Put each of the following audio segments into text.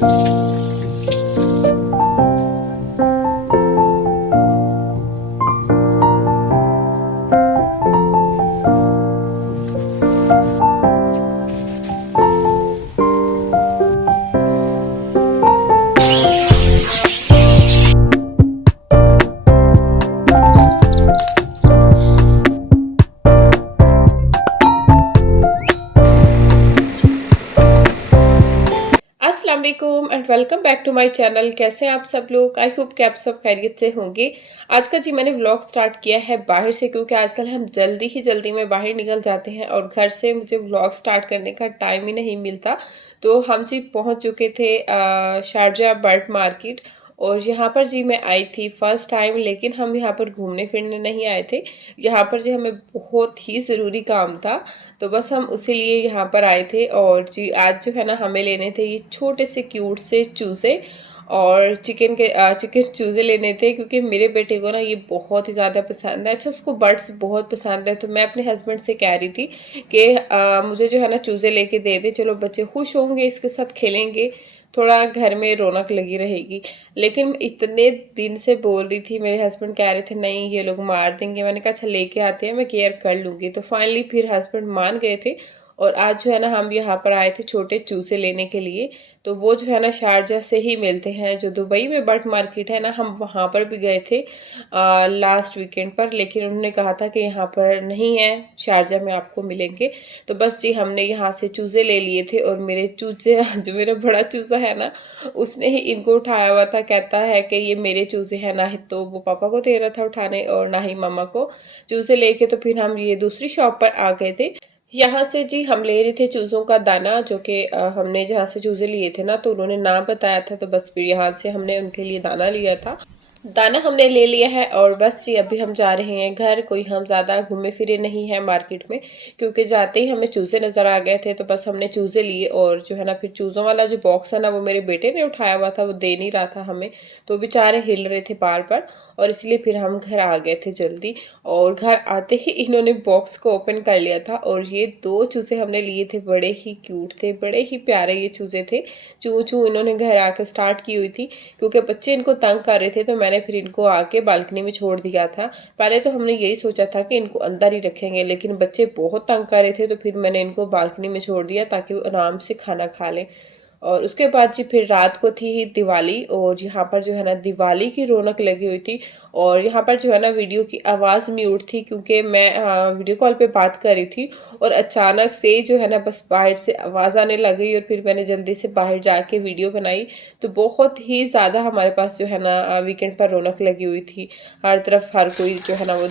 अस्सलाम वालेकुम and welcome back to my channel. कैसे हैं आप सब लोग? आई होप कि आप सब खैरियत से होंगे। आज का जी मैंने व्लॉग स्टार्ट किया है बाहर से, क्योंकि आजकल हम जल्दी में बाहर निकल जाते हैं और घर से मुझे व्लॉग स्टार्ट करने का टाइम ही नहीं मिलता। तो हम जी पहुंच चुके थे शारजा बर्ड मार्केट। और यहाँ पर जी मैं आई थी फर्स्ट टाइम, लेकिन हम यहाँ पर घूमने फिरने नहीं आए थे। यहाँ पर जी हमें बहुत ही ज़रूरी काम था, तो बस हम उसी लिए यहाँ पर आए थे। और जी आज जो है ना हमें लेने थे ये छोटे से क्यूट से चूज़े और चिकन चूज़े लेने थे, क्योंकि मेरे बेटे को ना ये बहुत ही ज़्यादा पसंद है। अच्छा, उसको बर्ड्स बहुत पसंद है, तो मैं अपने हस्बैंड से कह रही थी कि मुझे जो है ना चूज़े लेके दे दे, चलो बच्चे खुश होंगे, इसके साथ खेलेंगे, थोड़ा घर में रौनक लगी रहेगी। लेकिन इतने दिन से बोल रही थी, मेरे हस्बैंड कह रहे थे नहीं ये लोग मार देंगे। मैंने कहा अच्छा लेके आते हैं, मैं केयर कर लूँगी। तो फाइनली फिर हस्बैंड मान गए थे और आज जो है ना हम यहाँ पर आए थे छोटे चूज़े लेने के लिए। तो वो जो है ना शारजा से ही मिलते हैं, जो दुबई में बर्ड मार्केट है ना, हम वहाँ पर भी गए थे लास्ट वीकेंड पर, लेकिन उन्होंने कहा था कि यहाँ पर नहीं है, शारजा में आपको मिलेंगे। तो बस जी हमने यहाँ से चूज़े ले लिए थे और मेरे चूज़े जो मेरा बड़ा चूज़ा है ना, उसने ही इनको उठाया हुआ था। कहता है कि ये मेरे चूज़े हैं, ना ही तो वो पापा को दे रहा था उठाने और ना ही मम्मा को। चूज़े लेके तो फिर हम ये दूसरी शॉप पर आ गए थे। यहाँ से जी हम ले रहे थे चूज़ों का दाना, जो कि हमने जहाँ से चूज़े लिए थे ना, तो उन्होंने नाम बताया था, तो बस फिर यहाँ से हमने उनके लिए दाना लिया था। दाना हमने ले लिया है और बस जी अभी हम जा रहे हैं घर। कोई हम ज़्यादा घूमे फिरे नहीं हैं मार्केट में, क्योंकि जाते ही हमें चूज़े नज़र आ गए थे, तो बस हमने चूज़े लिए। और जो है ना फिर चूज़ों वाला जो बॉक्स है ना, वो मेरे बेटे ने उठाया हुआ था, वो दे नहीं रहा था हमें, तो बेचारे हिल रहे थे बार बार, और इसलिए फिर हम घर आ गए थे जल्दी। और घर आते ही इन्होंने बॉक्स को ओपन कर लिया था और ये दो चूज़े हमने लिए थे, बड़े ही क्यूट थे, बड़े ही प्यारे ये चूज़े थे। चू चू इन्होंने घर आके स्टार्ट की हुई थी, क्योंकि बच्चे इनको तंग कर रहे थे, तो मैंने फिर इनको आके बालकनी में छोड़ दिया था। पहले तो हमने यही सोचा था कि इनको अंदर ही रखेंगे, लेकिन बच्चे बहुत तंग कर रहे थे, तो फिर मैंने इनको बालकनी में छोड़ दिया ताकि वो आराम से खाना खा लें। और उसके बाद जी फिर रात को थी ही दिवाली, और यहाँ पर जो है ना दिवाली की रौनक लगी हुई थी। और यहाँ पर जो है ना वीडियो की आवाज़ म्यूट थी, क्योंकि मैं वीडियो कॉल पे बात कर रही थी और अचानक से जो है ना बस बाहर से आवाज़ आने लग गई, और फिर मैंने जल्दी से बाहर जाके वीडियो बनाई। तो बहुत ही ज़्यादा हमारे पास जो है ना वीकेंड पर रौनक लगी हुई थी। हर तरफ हर कोई जो है ना वो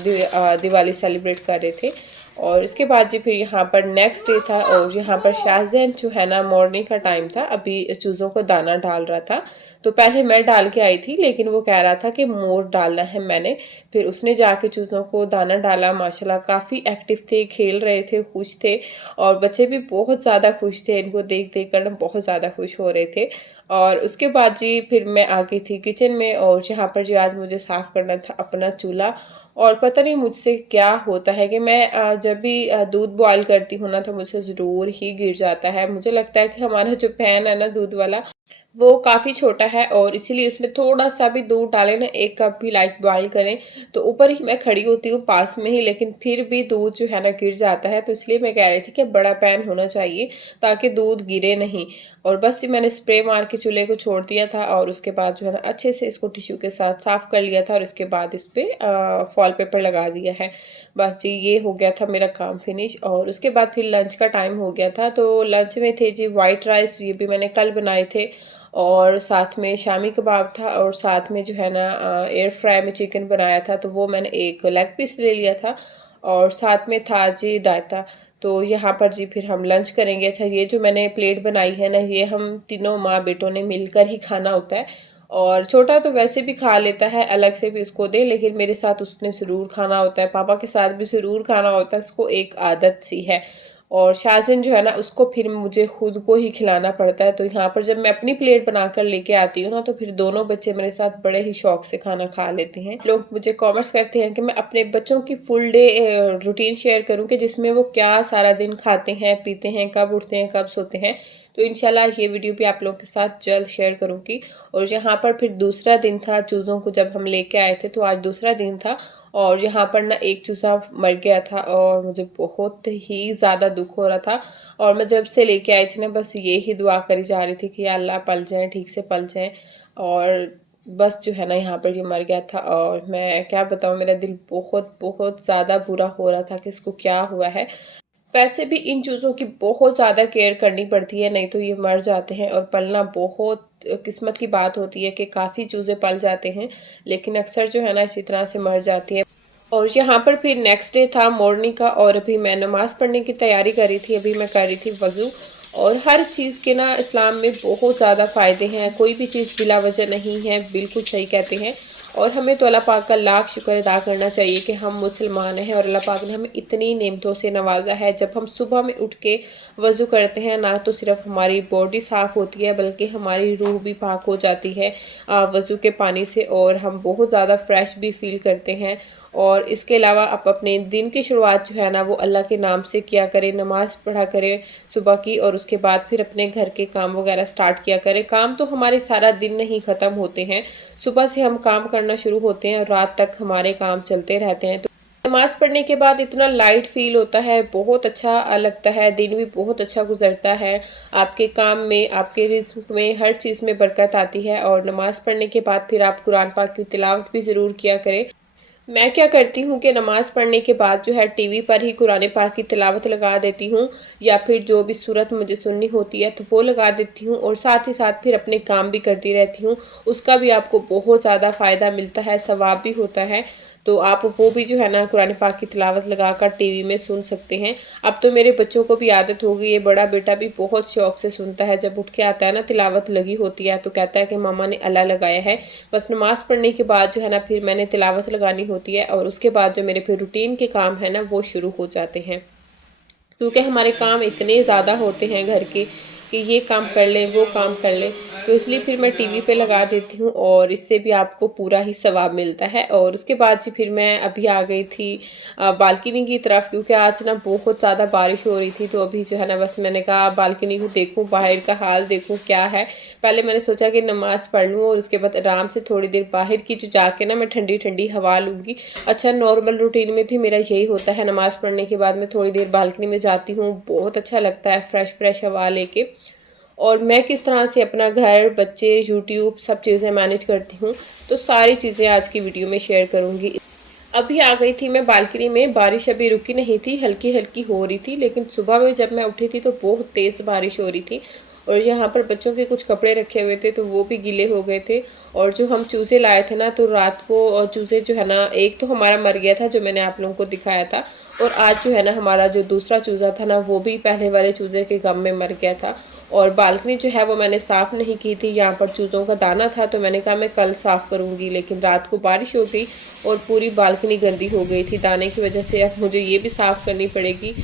दिवाली सेलिब्रेट कर रहे थे। और इसके बाद जी फिर यहाँ पर नेक्स्ट डे था, और यहाँ पर शाहजैन जो है ना मॉर्निंग का टाइम था, अभी चूज़ों को दाना डाल रहा था। तो पहले मैं डाल के आई थी, लेकिन वो कह रहा था कि मोर डालना है मैंने। फिर उसने जाके चूज़ों को दाना डाला। माशाल्लाह काफ़ी एक्टिव थे, खेल रहे थे, खुश थे, और बच्चे भी बहुत ज़्यादा खुश थे, इनको देख देख कर ना बहुत ज़्यादा खुश हो रहे थे। और उसके बाद जी फिर मैं आ गई थी किचन में, और जहाँ पर जी आज मुझे साफ़ करना था अपना चूल्हा। और पता नहीं मुझसे क्या होता है कि मैं जब भी दूध बॉयल करती हूँ ना, तो मुझसे ज़रूर ही गिर जाता है। मुझे लगता है कि हमारा जो पैन है ना दूध वाला, वो काफ़ी छोटा है, और इसीलिए उसमें थोड़ा-सा भी दूध डालें ना, 1 कप भी लाइक बॉयल करें, तो ऊपर ही मैं खड़ी होती हूँ पास में ही, लेकिन फिर भी दूध जो है ना गिर जाता है। तो इसलिए मैं कह रही थी कि बड़ा पैन होना चाहिए ताकि दूध गिरे नहीं। और बस जी मैंने स्प्रे मार के चूल्हे को छोड़ दिया था, और उसके बाद जो है ना अच्छे से इसको टिश्यू के साथ साफ़ कर लिया था, और इसके बाद इस पे फॉल पेपर लगा दिया है। बस जी ये हो गया था मेरा काम फिनिश। और उसके बाद फिर लंच का टाइम हो गया था, तो लंच में थे जी व्हाइट राइस, ये भी मैंने कल बनाए थे, और साथ में शामी कबाब था, और साथ में जो है ना एयर फ्राई में चिकन बनाया था, तो वो मैंने एक लेग पीस ले लिया था, और साथ में था जी रायता। तो यहाँ पर जी फिर हम लंच करेंगे। अच्छा, ये जो मैंने प्लेट बनाई है ना, ये हम तीनों माँ बेटों ने मिलकर ही खाना होता है। और छोटा तो वैसे भी खा लेता है, अलग से भी उसको दे, लेकिन मेरे साथ उसने ज़रूर खाना होता है, पापा के साथ भी ज़रूर खाना होता है, उसको एक आदत सी है। और शाज़िन जो है ना उसको फिर मुझे खुद को ही खिलाना पड़ता है। तो यहाँ पर जब मैं अपनी प्लेट बनाकर लेके आती हूँ ना, तो फिर दोनों बच्चे मेरे साथ बड़े ही शौक से खाना खा लेते हैं। लोग मुझे कमेंट्स करते हैं कि मैं अपने बच्चों की फुल डे रूटीन शेयर करूँ, कि जिसमें वो क्या सारा दिन खाते हैं, पीते हैं, कब उठते हैं, कब सोते हैं। तो तो इंशाल्लाह ये वीडियो भी आप लोगों के साथ जल्द शेयर करूँगी। और यहाँ पर फिर दूसरा दिन था चूज़ों को जब हम लेके आए थे, तो आज दूसरा दिन था और यहाँ पर ना एक चूज़ा मर गया था और मुझे बहुत ही ज़्यादा दुःख हो रहा था। और मैं जब से लेके आई थी ना, बस ये ही दुआ करी जा रही थी कि या अल्लाह पल जाएँ, ठीक से पल जाएँ। और बस जो है ना, यहाँ पर ये मर गया था और मैं क्या बताऊँ, मेरा दिल बहुत बहुत ज़्यादा बुरा हो रहा था कि इसको क्या हुआ है। वैसे भी इन चूज़ों की बहुत ज़्यादा केयर करनी पड़ती है, नहीं तो ये मर जाते हैं और पलना बहुत किस्मत की बात होती है कि काफ़ी चूज़े पल जाते हैं, लेकिन अक्सर जो है ना इसी तरह से मर जाती हैं। और यहाँ पर फिर नेक्स्ट डे था मॉर्निंग का और अभी मैं नमाज़ पढ़ने की तैयारी कर रही थी, अभी मैं कर रही थी वज़ू। और हर चीज़ के ना इस्लाम में बहुत ज़्यादा फ़ायदे हैं, कोई भी चीज़ बिला वजह नहीं है, बिल्कुल सही कहते हैं। और हमें तो अल्लाह पाक का लाख शुक्र अदा करना चाहिए कि हम मुसलमान हैं और अल्लाह पाक ने हमें इतनी नेमतों से नवाजा है। जब हम सुबह में उठ के वज़ू करते हैं ना, तो सिर्फ हमारी बॉडी साफ़ होती है बल्कि हमारी रूह भी पाक हो जाती है वज़ू के पानी से, और हम बहुत ज़्यादा फ्रेश भी फील करते हैं। और इसके अलावा आप अपने दिन की शुरुआत जो है ना वो अल्लाह के नाम से किया करें, नमाज़ पढ़ा करें सुबह की, और उसके बाद फिर अपने घर के काम वगैरह स्टार्ट किया करें। काम तो हमारे सारा दिन नहीं ख़त्म होते हैं, सुबह से हम काम करना शुरू होते हैं और रात तक हमारे काम चलते रहते हैं। तो नमाज़ पढ़ने के बाद इतना लाइट फ़ील होता है, बहुत अच्छा लगता है, दिन भी बहुत अच्छा गुज़रता है। आपके काम में, आपके रिज़्क़ में, हर चीज़ में बरकत आती है। और नमाज़ पढ़ने के बाद फिर आप कुरान पाक की तिलावत भी ज़रूर किया करें। मैं क्या करती हूँ कि नमाज़ पढ़ने के बाद जो है टीवी पर ही कुरान पाक की तिलावत लगा देती हूँ, या फिर जो भी सूरत मुझे सुननी होती है तो वो लगा देती हूँ, और साथ ही साथ फिर अपने काम भी करती रहती हूँ। उसका भी आपको बहुत ज़्यादा फ़ायदा मिलता है, सवाब भी होता है। तो आप वो भी जो है ना कुरान पाक की तिलावत लगाकर टीवी में सुन सकते हैं। अब तो मेरे बच्चों को भी आदत हो गई है, बड़ा बेटा भी बहुत शौक से सुनता है, जब उठ के आता है ना तिलावत लगी होती है तो कहता है कि मम्मा ने अल्लाह लगाया है। बस नमाज़ पढ़ने के बाद जो है ना फिर मैंने तिलावत लगानी होती है, और उसके बाद जो मेरे फिर रूटीन के काम है ना वो शुरू हो जाते हैं। क्योंकि हमारे काम इतने ज़्यादा होते हैं घर के कि ये काम कर लें, वो काम कर लें, तो इसलिए फिर मैं टीवी पे लगा देती हूँ और इससे भी आपको पूरा ही सवाब मिलता है। और उसके बाद जी फिर मैं अभी आ गई थी बालकनी की तरफ, क्योंकि आज ना बहुत ज़्यादा बारिश हो रही थी। तो अभी जो है ना बस मैंने कहा बालकनी को देखूँ, बाहर का हाल देखूँ क्या है। पहले मैंने सोचा कि नमाज़ पढ़ लूँ और उसके बाद आराम से थोड़ी देर बाहर की जो जाके ना मैं ठंडी-ठंडी हवा लूँगी। अच्छा, नॉर्मल रूटीन में भी मेरा यही होता है, नमाज़ पढ़ने के बाद मैं थोड़ी देर बालकनी में जाती हूँ, बहुत अच्छा लगता है फ्रेश हवा लेके। और मैं किस तरह से अपना घर, बच्चे, यूट्यूब सब चीज़ें मैनेज करती हूँ, तो सारी चीज़ें आज की वीडियो में शेयर करूँगी। अभी आ गई थी मैं बालकनी में, बारिश अभी रुकी नहीं थी, हल्की-हल्की हो रही थी, लेकिन सुबह में जब मैं उठी थी तो बहुत तेज़ बारिश हो रही थी। और यहाँ पर बच्चों के कुछ कपड़े रखे हुए थे तो वो भी गीले हो गए थे। और जो हम चूज़े लाए थे ना, तो रात को चूज़े जो है ना, एक तो हमारा मर गया था जो मैंने आप लोगों को दिखाया था, और आज जो है ना हमारा जो दूसरा चूज़ा था ना वो भी पहले वाले चूज़े के गम में मर गया था। और बालकनी जो है वो मैंने साफ़ नहीं की थी, यहाँ पर चूज़ों का दाना था तो मैंने कहा मैं कल साफ़ करूँगी, लेकिन रात को बारिश हो गई और पूरी बालकनी गंदी हो गई थी दाने की वजह से। अब मुझे ये भी साफ़ करनी पड़ेगी।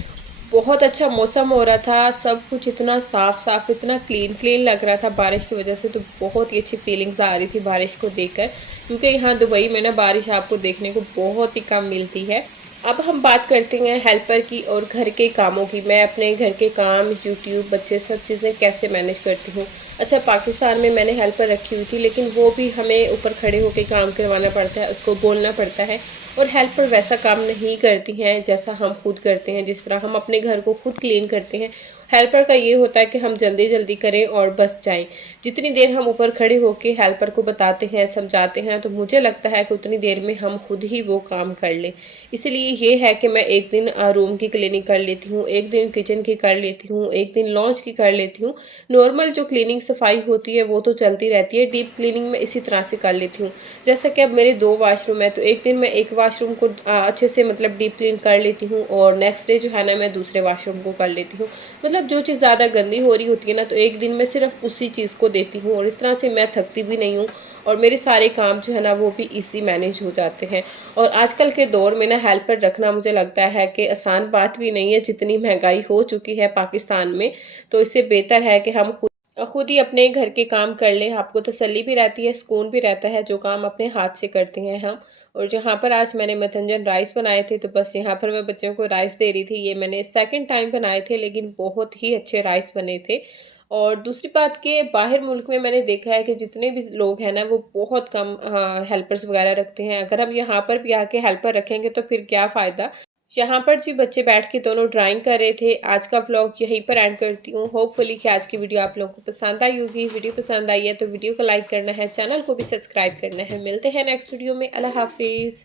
बहुत अच्छा मौसम हो रहा था, सब कुछ इतना साफ-साफ, इतना क्लीन लग रहा था बारिश की वजह से, तो बहुत ही अच्छी फीलिंग्स आ रही थी बारिश को देखकर। क्योंकि यहाँ दुबई में ना बारिश आपको देखने को बहुत ही कम मिलती है। अब हम बात करते हैं हेल्पर की और घर के कामों की। मैं अपने घर के काम, यूट्यूब, बच्चे सब चीज़ें कैसे मैनेज करती हूँ। अच्छा, पाकिस्तान में मैंने हेल्पर रखी हुई थी, लेकिन वो भी हमें ऊपर खड़े होकर काम करवाना पड़ता है, उसको बोलना पड़ता है। और हेल्पर वैसा काम नहीं करती हैं जैसा हम खुद करते हैं, जिस तरह हम अपने घर को खुद क्लीन करते हैं। हेल्पर का ये होता है कि हम जल्दी-जल्दी करें और बस जाएँ। जितनी देर हम ऊपर खड़े होके हेल्पर को बताते हैं, समझाते हैं, तो मुझे लगता है कि उतनी देर में हम खुद ही वो काम कर लें। इसलिए ये है कि मैं एक दिन रूम की क्लीनिंग कर लेती हूँ, एक दिन किचन की कर लेती हूँ, एक दिन लॉन्च की कर लेती हूँ। नॉर्मल जो क्लीनिंग सफाई होती है वो तो चलती रहती है, डीप क्लीनिंग मैं इसी तरह से कर लेती हूँ। जैसा कि अब मेरे 2 वॉशरूम है, तो एक दिन मैं एक वॉशरूम को अच्छे से मतलब डीप क्लीन कर लेती हूँ, और नेक्स्ट डे जो है ना मैं दूसरे वॉशरूम को कर लेती हूँ। मतलब जो चीज़ ज़्यादा गंदी हो रही होती है ना, तो एक दिन मैं सिर्फ उसी चीज़ को देती हूँ, और इस तरह से मैं थकती भी नहीं हूँ, और मेरे सारे काम जो है ना वो भी ईज़ी मैनेज हो जाते हैं। और आजकल के दौर में ना हेल्पर रखना मुझे लगता है कि आसान बात भी नहीं है, जितनी महंगाई हो चुकी है पाकिस्तान में, तो इससे बेहतर है कि हम खुद ही अपने घर के काम कर लें। आपको तसल्ली भी रहती है, सुकून भी रहता है, जो काम अपने हाथ से करते हैं हम। और जहाँ पर आज मैंने मतंजन राइस बनाए थे, तो बस यहाँ पर मैं बच्चों को राइस दे रही थी। ये मैंने सेकंड टाइम बनाए थे, लेकिन बहुत ही अच्छे राइस बने थे। और दूसरी बात कि बाहर मुल्क में मैंने देखा है कि जितने भी लोग हैं ना वो बहुत कम हेल्पर्स वगैरह रखते हैं। अगर हम यहाँ पर भी आके हेल्पर रखेंगे तो फिर क्या फ़ायदा। यहाँ पर जी बच्चे बैठ के दोनों ड्राइंग कर रहे थे। आज का व्लॉग यहीं पर एंड करती हूँ। होपफुली कि आज की वीडियो आप लोगों को पसंद आई होगी। वीडियो पसंद आई है तो वीडियो को लाइक करना है, चैनल को भी सब्सक्राइब करना है। मिलते हैं नेक्स्ट वीडियो में। अल्लाह हाफिज़।